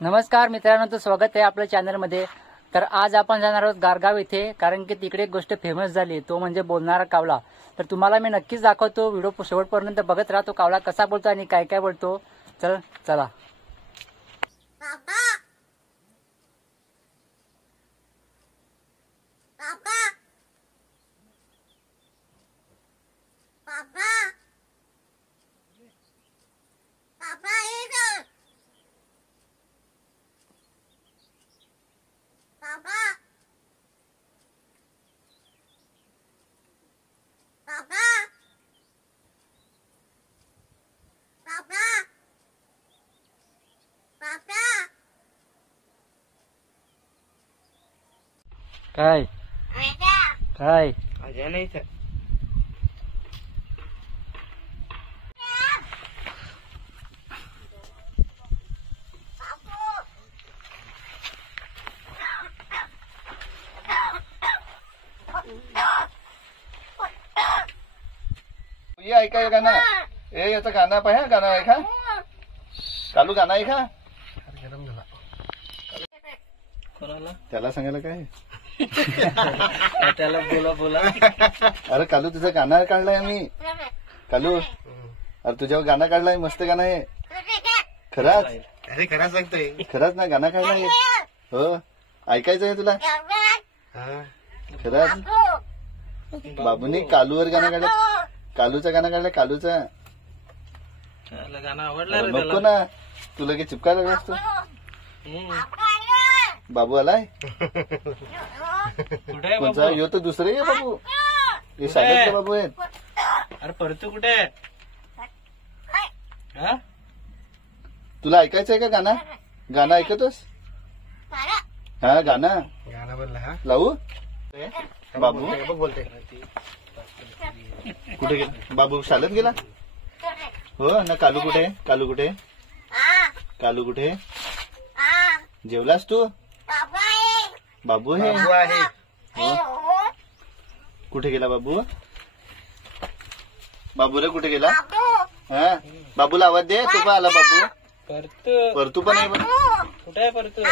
नमस्कार मित्रांनो, तर स्वागत आहे आपल्या चॅनलमध्ये। तर आज आपण जाणार आहोत गारगाव येथे, कारण की तिकडे एक गोष्ट फेमस झाली, तो म्हणजे बोलणारा कावळा। तर तुम्हाला मी नक्कीच दाखवतो, व्हिडिओ शेवटपर्यंत बघत राहा, तो कावळा कसा बोलतो आणि काय काय बोलतो। चला काय काय अजय नाही सर. ये ऐका गाणं, ए याचं गाणं पाहिजे, गाणं ऐका, कालू गाणं ऐका. गरम झाला कोणाला? त्याला सांगायला काय त्याला बोला. अरे कालू तुझं गाणं काढलंय मी. कालू अरे तुझ्यावर गाणं काढलंय, मस्त गाणं आहे. खरंच? अरे खरा सांगतोय. खरंच ना, गाणं काढलंय. हो, ऐकायचंय तुला? खरंच? बाबूने कालूवर गाणं काढलं, कालूचं गाणं काढलं, कालूचं. गाणं आवडलं नको ना, तू लगेच चिपकायला लागलास तू. बाबू आलाय? कुठे कोणचा? यो तर दुसरे आहे बाबू, हे शाळेतले बाबू आहेत. अरे परतू कुठे? तुला ऐकायचंय का गाणं? गाणं ऐकतोस? हा गाणं गाणं बोलला. हा लावू? बाबू बोलते. कुठे गेला बाबू? शाळेत गेला? हो ना. कालू कुठे? कालू कुठे? कालू कुठे? जेवलास तू? बाबू हे आहे. हो. कुठे गेला बाबू? बाबू रे कुठे गेला? हा बाबूला आवाज दे. तू पण आला बाबू. परतू पण आहे. कुठे आहे परतू?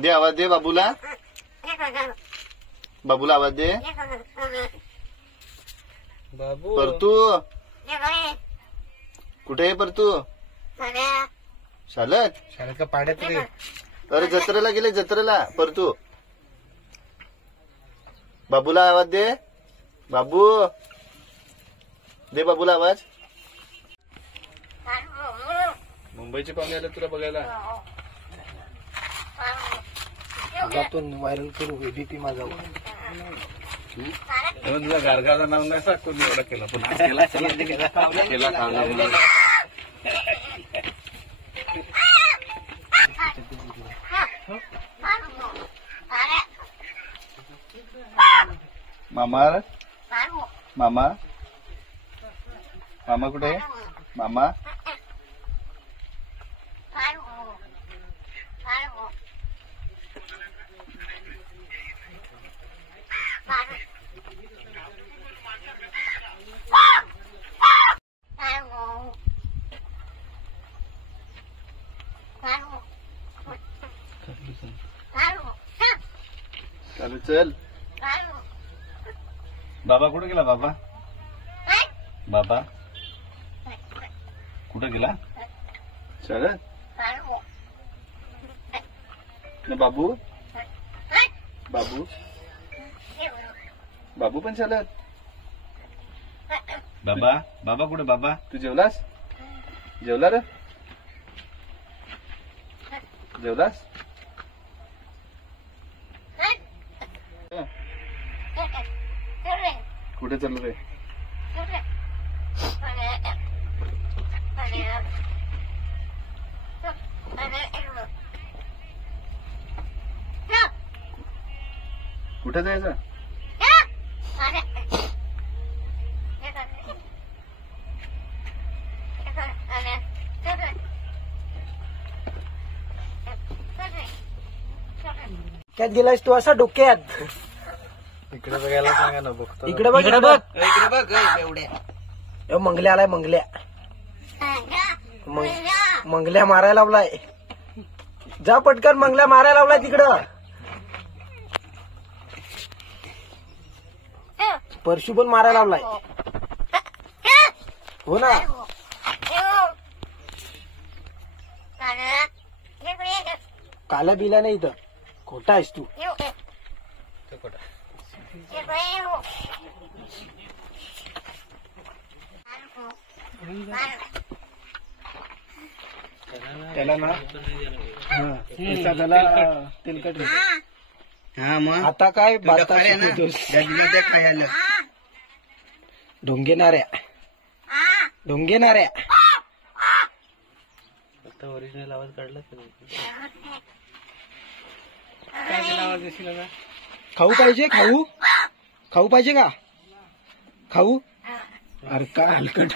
दे आवाज दे बाबूला. बाबूला आवाज दे. बाबू परतू कुठे आहे? परतू शाळेत? शाळेत का पाड्यात रे? अरे जत्रेला गेले, जत्रेला. परतू बाबूला आवाज दे. बाबू दे बाबूला आवाज. मुंबईचे पाहुणे आले तुला बघायला. आपण व्हायरल करू एबीपी माझा. तुला गारगाचं नाव नाही सांगतो मी, एवढा केला पण केला मामा मामा मामा कुठे आहे? मामा चालू चल. बाबा कुठे गेला? बाबा बाबा कुठे गेला? शाळेत ना. बाबू बाबू बाबू पण शाळेत. बाबा बाबा कुठे? बाबा तू जेवलास? जेवला रे? जेवलास? कुठे चाललं रे? कुठे जायचं? त्यात गेलास तू असा डोक्यात? इकडे बघायला सांगा ना. बघतो. इकडे बघ, इकडे बघ. इकडे बघ. एवढ्या मंगल्या आलाय, मंगल्या. मंगल्या मारायला लावलाय. जा पटकन मंगल्या मारायला लावलाय तिकडं. परशु पण मारायला लावलाय. हो ना. काला बिला नाही इथं. खोटा आहेस तू. त्याला ना त्याला तेलकट. हा मग आता काय बाता ढोंगेणाऱ्या ढोंगेणाऱ्या. आता ओरिजिनल आवाज काढला. खाऊ पाहिजे. खाऊ पाहिजे का? खाऊ. अरे काय हलकट